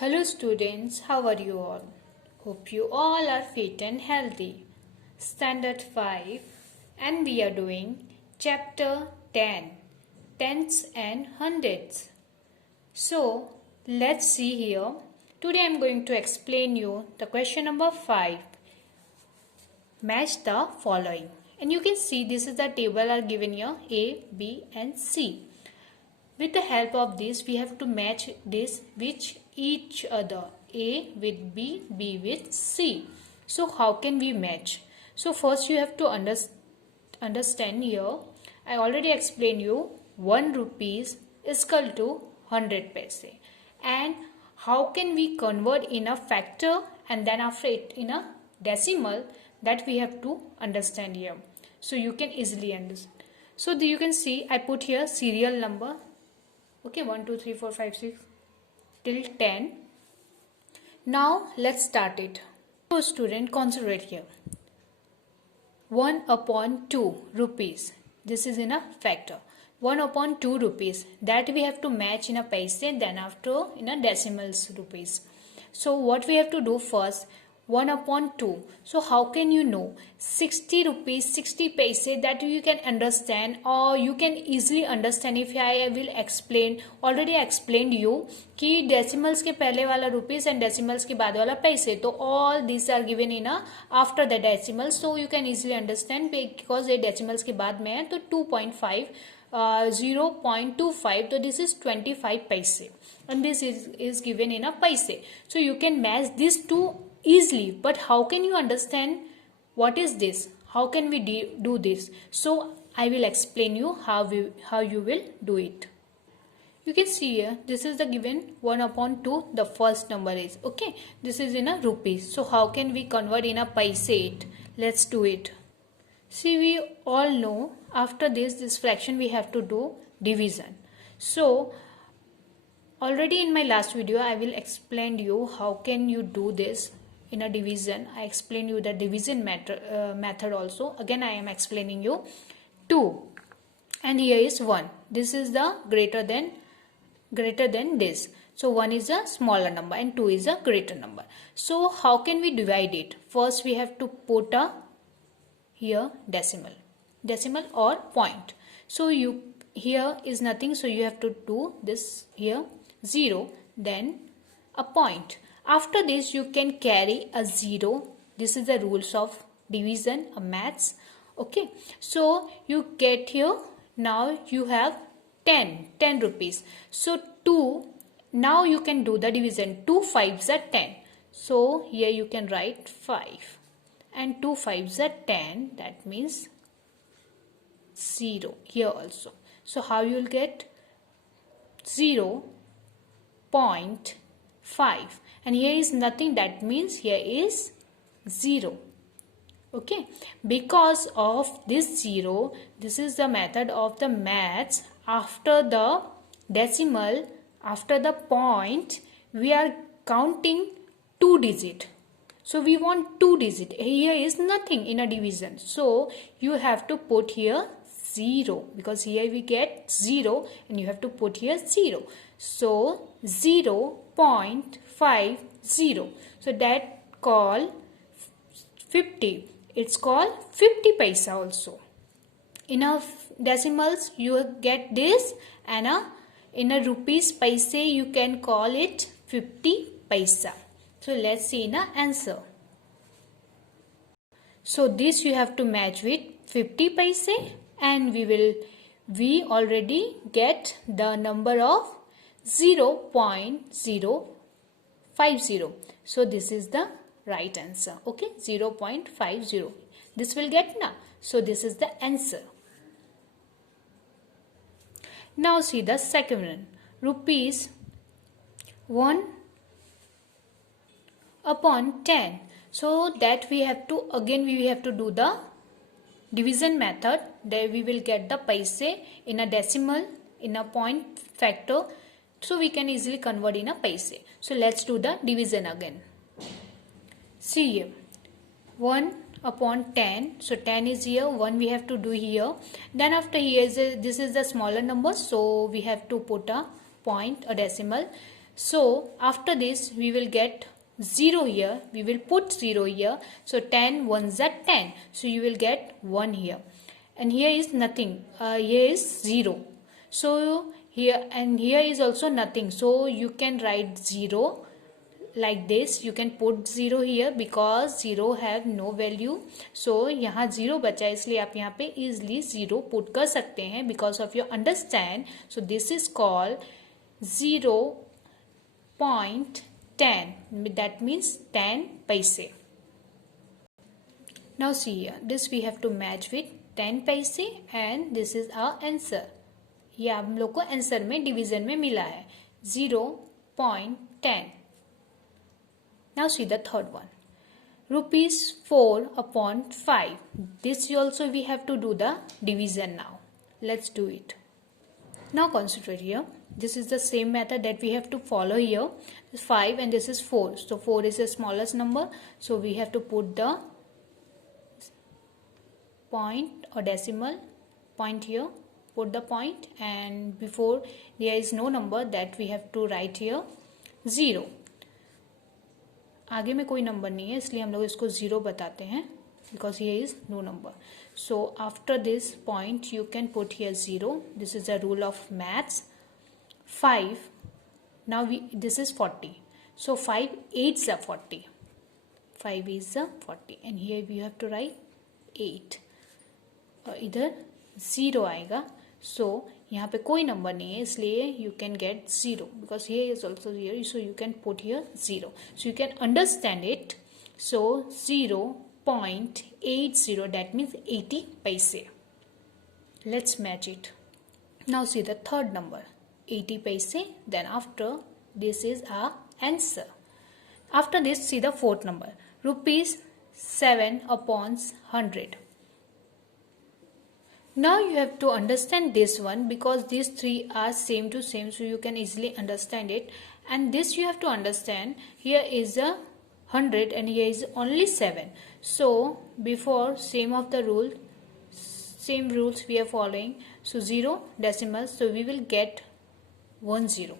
Hello students, how are you all? Hope you all are fit and healthy. Standard 5 and we are doing chapter 10, Tenths and Hundredths. So let's see here. Today I am going to explain you the question number 5. Match the following. And you can see this is the table are given here A, B and C. With the help of this, we have to match this with each other. A with B, B with C. So how can we match? So first you have to understand here. I already explained you 1 rupees is equal to 100 paise. And how can we convert in a factor and then after it in a decimal, that we have to understand here. So you can easily understand. So you can see I put here serial number. Okay, 1 2 3 4 5 6 till 10. Now let's start it. So student, concentrate here. 1 upon 2 rupees. This is in a factor. 1 upon 2 rupees. That we have to match in a paise, then after in a decimals rupees. So what we have to do first, 1 upon 2. So how can you know? 60 rupees, 60 paise, that you can understand, or you can easily understand if I will explain. Already explained you कि decimals के पहले वाला rupees and decimals के बाद वाला paise. तो all these are given in a after the decimals. So you can easily understand because ये decimals के बाद में है तो 2.5 0.25, so this is 25 paise and this is given in a paise. So you can match these two easily, but how can you understand what is this? How can we do this? So I will explain you how you will do it. You can see here, this is the given 1 upon 2, the first number is, okay, this is in a rupees. So how can we convert in a paise it? Let's do it. See, we all know after this fraction we have to do division. So already in my last video I will explain you how can you do this in a division. I explained you the division method also. Again I am explaining you 2 and here is 1. This is the greater than this. So 1 is a smaller number and 2 is a greater number. So how can we divide it? First we have to put a here decimal or point. So here is nothing, so you have to do this here 0, then a point. After this you can carry a 0. This is the rules of division, a maths. Okay, so you get here, now you have 10 rupees. So 2, now you can do the division. 2 5s are 10. So here you can write 5. And 2 5s are 10, that means 0 here also. So how you will get 0.5 and here is nothing, that means here is 0. Okay, because of this 0, this is the method of the maths. After the decimal, after the point, we are counting 2 digit. So we want 2 digit. Here is nothing in a division. So you have to put here 0 because here we get 0 and you have to put here 0. So 0.50. So that call 50. It's called 50 paisa also. In a decimals you get this, and in a rupees paise you can call it 50 paisa. So let's see in the answer. So this you have to match with 50 paise and we already get the number of 0.050. So this is the right answer. Okay, 0.50. This will get now. So this is the answer. Now see the second one. Rupees 1 upon 10. So that we have to do the division method. There we will get the paise in a decimal, in a point factor. So we can easily convert in a paise. So let's do the division again. See here, 1 upon 10. So 10 is here, 1 we have to do here. Then after here this is the smaller number. So we have to put a point, a decimal. So after this we will get 0 here, we will put 0 here, so 10 ones are 10, so you will get 1 here, and here is nothing, here is 0, so here and here is also nothing, so you can write 0 like this. You can put 0 here because 0 have no value, so यहाँ 0 बचा है, इसलिए आप यहाँ पे easily 0 put कर सकते हैं because of your understand. So this is called 0.10, that means 10 paise. Now see here, this we have to match with 10 paise and this is our answer. ये आप लोग को आंसर में डिवीजन में मिला है 0.10. Now see the third one. Rupees 4/5. This also we have to do the division now. Let's do it. Now concentrate here. This is the same method that we have to follow here. This 5 and this is 4. So 4 is the smallest number. So we have to put the point or decimal point here. Put the point, and before there is no number, that we have to write here 0. आगे में कोई number नहीं है, इसलिए हम लोग इसको 0 बताते हैं because here is no number. So after this point you can put here 0. This is a rule of maths. 5. Now this is 40. So 5 8s are 40. 5 is a 40, and here we have to write 8. और इधर 0 आएगा. So यहाँ पे कोई number नहीं है, इसलिए you can get 0 because here is also 0, so you can put here 0. So you can understand it. So 0.80, that means 80 paise. Let's match it. Now see the third number 80 paise. Then after this is our answer. After this see the fourth number rupees 7/100. Now you have to understand this one because these three are same to same, so you can easily understand it. And this you have to understand, here is a 100 and here is only 7. So before same of the rule, same rules we are following. So 0 decimals, so we will get 1 0.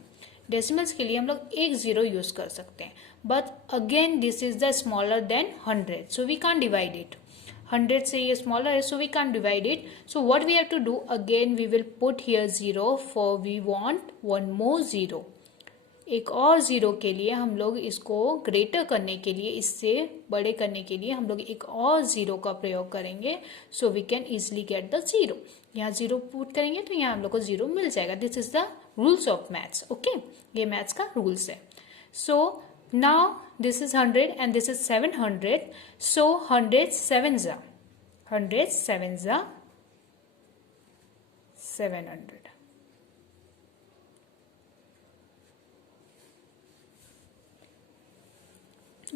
Decimals के लिए हम लोग एक 0 use कर सकते हैं, but again this is the smaller than 100, so we can't divide it. 100 से ये smaller है, so we can't divide it. So what we have to do, again we will put here 0 for we want one more 0. एक और 0 के लिए हम लोग इसको ग्रेटर करने के लिए, इससे बड़े करने के लिए हम लोग एक और 0 का प्रयोग करेंगे. So we can easily get the 0. यहाँ 0 पुट करेंगे तो यहाँ हम लोग को 0 मिल जाएगा. This is the rules of maths. Okay, ये maths का rules है. So now this is 100 and this is 700. So 100 sevens are 700.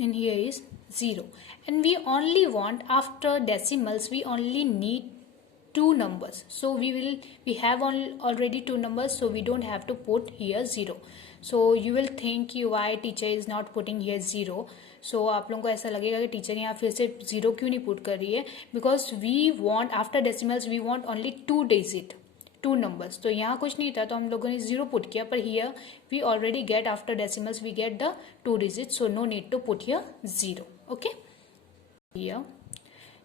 And here is 0. And we only want, after decimals we only need 2 numbers. So we have already 2 numbers, so we don't have to put here 0. So you will think why teacher is not putting here 0. So आप लोगों को ऐसा लगेगा कि teacher यहाँ फिर से 0 क्यों नहीं पुट कर रही है, because we want after decimals we want only 2 digit 2 numbers. तो यहाँ कुछ नहीं था तो हम लोगों ने 0 पुट किया, पर here we already get after decimals we get the 2 digit, so no need to put here 0. Okay, here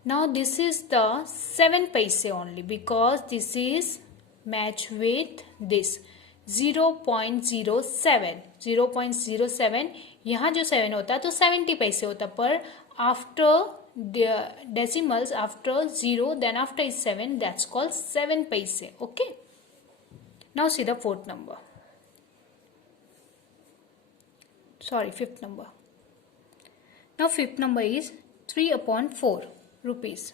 now this is the 7 paise only because this is match with this 0.07. 0.07 यहाँ जो 7 होता है तो 70 पैसे होता, पर after decimals, after 0 then after is 7, that's called 7 paise. Okay, now see the fifth number. Now fifth number is 3/4 rupees.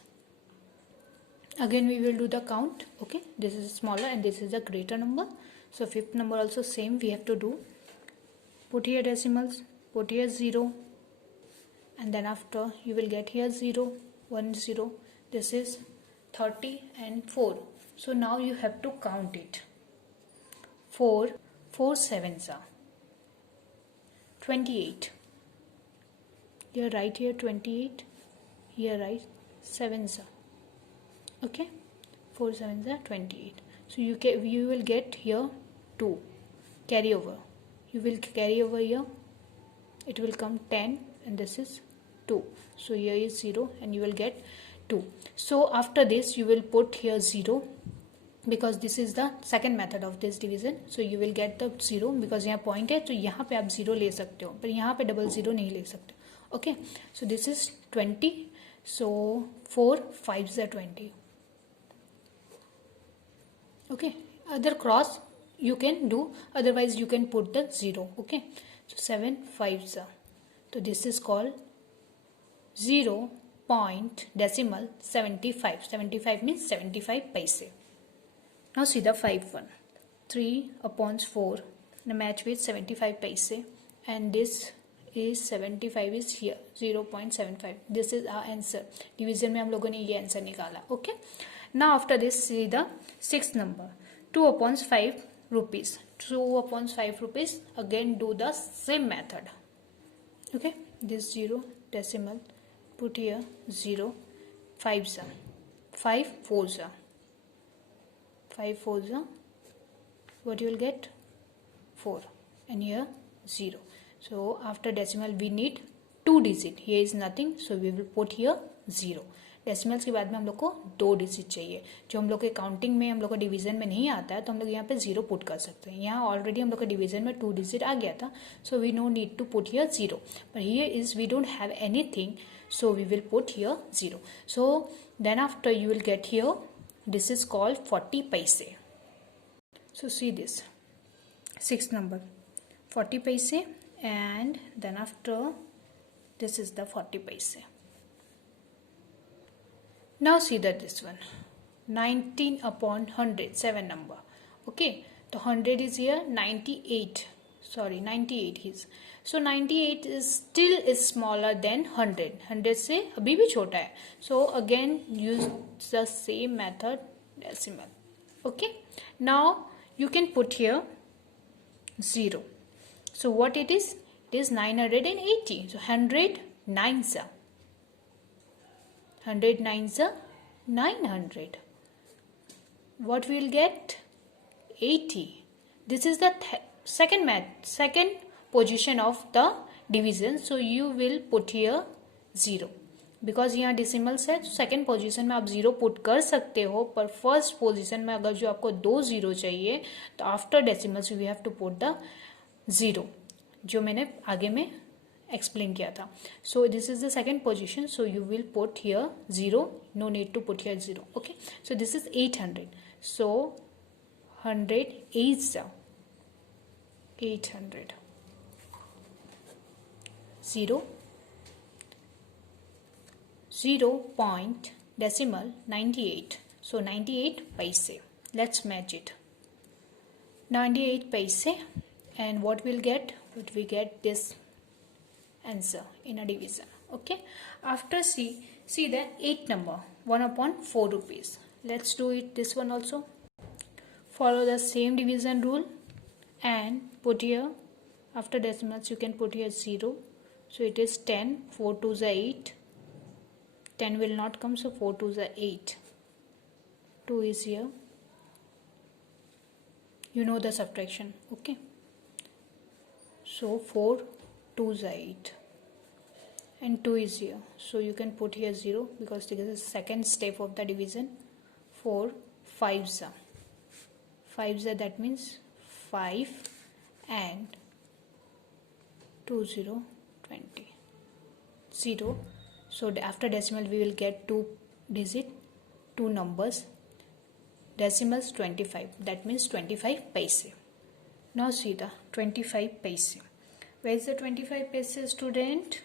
Again we will do the count. Okay, this is smaller and this is a greater number. So fifth number also same we have to do. Put here decimals, put here 0, and then after you will get here 0, 1 0. This is 30 and 4. So now you have to count it. 4 sevens are 28. Here write here 28. Here write 7s are. Okay, 4 sevens are 28. So you will get here 2 carry over. you will carry over here, it will come 10 and this is 2. So here is 0 and you will get 2. So after this you will put here 0 because this is the second method of this division. So you will get the 0 because यहाँ point है तो यहाँ पे आप 0 ले सकते हो पर यहाँ पे डबल 0 नहीं ले सकते. Okay, so this is 20. So 4 5s are 20. Okay, other cross you can do, otherwise you can put the 0. Okay, so 7 5s are, so this is called 0 point decimal 75. 75 means 75 paise. Now see the 5 one. 3 upon 4 match with 75 paise and this is 75 is here 0.75. This is our answer. Division में हम लोगों ने ये answer निकाला. Okay. Now after this see the sixth number. 2 upon 5 rupees. 2 upon 5 rupees. Again do the same method. Okay. This 0 decimal. Put here 0. 5s are. 5 4s are. 5 4s are. What you will get? 4. And here 0. So after decimal we need 2 digit. Here is nothing, so we will put here 0. Decimals के बाद में हम लोग को 2 digit चाहिए जो हम लोग के काउंटिंग में हम लोग को डिवीजन में नहीं आता है तो हम लोग यहाँ पे 0 पुट कर सकते हैं. यहाँ ऑलरेडी हम लोग के डिवीजन में 2 डिजिट आ गया था so we no need to put here 0. But here is we don't have anything so we will put here 0. So then after you will get here this is called 40 पैसे. So see this 6th number 40 paise and then after this is the 40 paise. Now see that this one 19 upon 100 7 number. Okay, so 100 is here 98 is, so 98 is still is smaller than 100 से अभी भी छोटा है. So again use the same method decimal. Okay, now you can put here 0. So what it is? It is 980. So 100 9s are 100 9s are 900. What we will get? 80. This is the second position of the division. So you will put here 0. Because यहाँ डिसिमल्स है second position में आप 0 put कर सकते हो पर first position में अगर जो आपको 2 0 चाहिए तो after decimals we have to put the 0 जो मैंने आगे में एक्सप्लेन किया था. So this is the second position so you will put here 0. No need to put here 0. Okay, so this is 800. So 100 is 800. 0 point decimal 98. So 98 paise. Let's match it. 98 paise and what we'll get? We get this answer in a division. Okay. After see the 8th number 1 upon 4 rupees. Let's do it this one also. Follow the same division rule and put here after decimals you can put here 0. So it is 10. 4 2s are 8. 10 will not come, so 4 2s are 8. 2 is here. You know the subtraction. Okay. So 4 2s are 8. And 2 is here. So you can put here 0 because this is the second step of the division. 4 5s are. 5s are, that means 5 and 2 0 20. 0. So after decimal we will get 2 digit, 2 numbers. Decimals 25. That means 25 paise. Now see the 25 paise. Where is the 25 paise, student?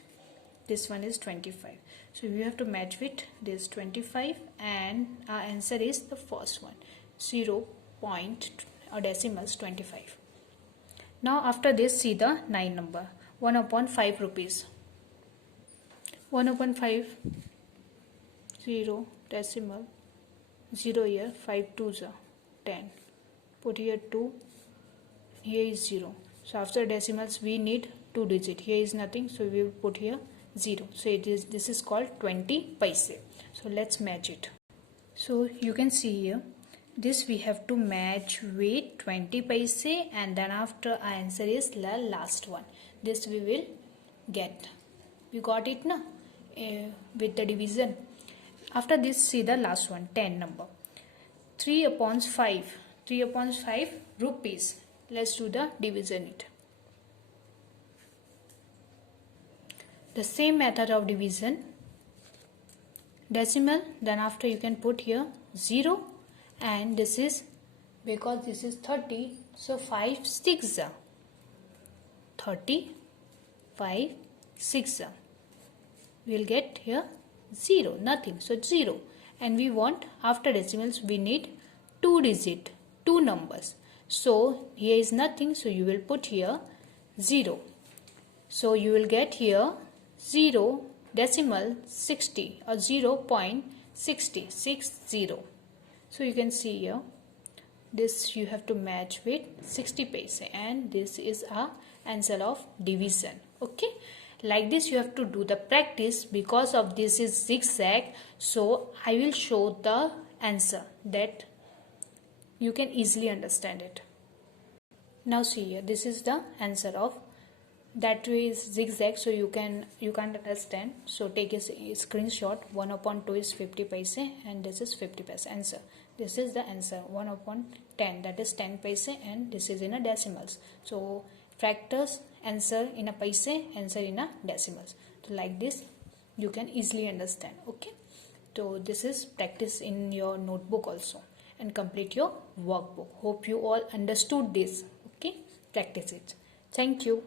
This one is 25. So you have to match with this 25 and our answer is the first one. 0 point or decimals 25. Now after this see the 9 number. 1 upon 5 rupees. 1 upon 5, 0, decimal, 0 here, 5 2s are 10. Put here 2, here is 0. So after decimals we need 2 digit. Here is nothing, so we will put here 0. So this is called 20 paise. So let's match it. So you can see here this we have to match with 20 paise, and then after our answer is the last one. This we will get. You got it na? With the division. After this, see the last one, 10 number. 3 upon 5. 3 upon 5 rupees. Let's do the division it. The same method of division. Decimal, then after you can put here 0, and this is, because this is 30, so 5 6 30, 5 6 we will get here 0, nothing, so 0. And we want, after decimals we need 2 digit, 2 numbers, so here is nothing, so you will put here 0. So you will get here 0 decimal 60 or 0.60. So you can see here, this you have to match with 60 paise, and this is our answer of division. Okay, like this you have to do the practice. Because of this is zigzag, so I will show the answer that you can easily understand it. Now see here, this is the answer of, that way is zigzag, so you can't understand. So take a screenshot. 1 upon 2 is 50 paise, and this is 50 paise answer. This is the answer, 1 upon 10, that is 10 paise, and this is in a decimals. So factors, answer in a paise, answer in a decimals. So like this you can easily understand. Okay, so this is practice in your notebook also, and complete your workbook. Hope you all understood this. Okay, practice it. Thank you.